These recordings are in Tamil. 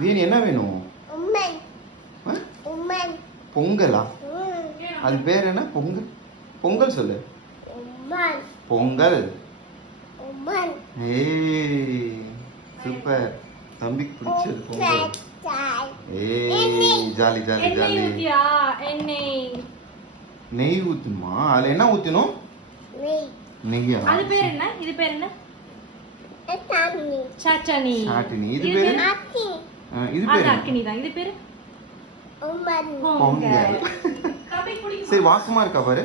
வீண் என்ன வேணும்? பொங்கலா? அது பேர் என்ன? பொங்கல். பொங்கல் சொல்லு. பொங்கல். ஏய் சூப்பர். தம்பிக்கு பிடிச்சது பொங்கல். ஏய் ஜாலி ஜாலி ஜாலி. நெய் ஊத்தணுமா? அதுல என்ன ஊத்தணும்? நெய்யா? அது பேர் என்ன? இது பேர் என்ன? சட்னி. சட்னி. இது பேர் என்ன? இது பேர் அக்கினி தான். இது பேர் பொங்கல். சரி வாசமா இருக்கா பாரு.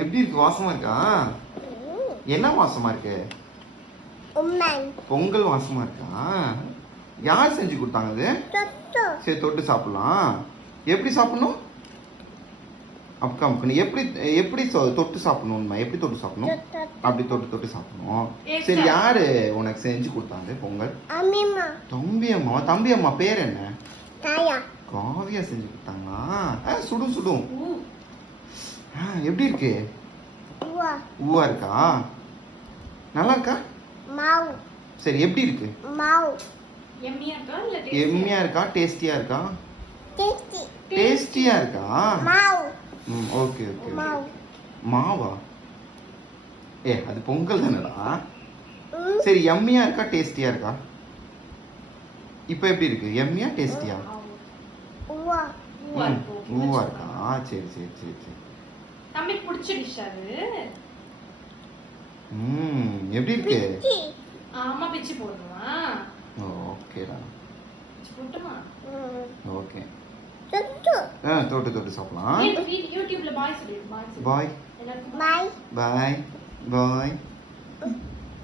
எப்படி இருக்கு? வாசமா இருக்கா? என்ன வாசமா இருக்கு? பொங்கல் வாசமா இருக்கா? யார் செஞ்சு கொடுத்தாங்க அது? சரி தொட்டு சாப்பிடலாம். எப்படி சாப்பிடணும்? அக்கா அமுக்கணும். எப்படி தொட்டு சாப்பிடணும்மா? எப்படி தொட்டு சாப்பிடணும்? அப்படி தொட்டு சாப்பிடணும். சரி யாரு உனக்கு செஞ்சு கொடுத்தாங்க பொங்கல்? தம்பி அம்மா. தம்பி அம்மா பேர் என்ன? காவியா செஞ்சு கொடுத்தாங்களா? சுடும். எப்படி இருக்கு? ஊவா இருக்கா? நல்லா இருக்கா? சரி எப்படி இருக்கு? எம்மியா இருக்கா? டேஸ்டியா இருக்கா? டேஸ்டியா இருக்கா? Okay okay. மாவா? அது பொங்கல் தானடா. சரி எம்மியா இருக்கா? டேஸ்டியா இருக்கா? இப்போ எப்படி இருக்கு? எம்மியா டேஸ்டியா? ஊவா இருக்கா? சரி சரி சரி சரி. தம்பிக்கு பிடிச்ச டிஷ் அது. எப்படி இருக்கு? அம்மா பிச்சு போடுமா? ஓகேடா. பிச்சு போட்டுமா? ஓகே. தொட்டு சாப்பிடலாம். யூடியூப்ல பாய் சொல்லு. பாய். எல்லாருக்கும் பாய். பாய்.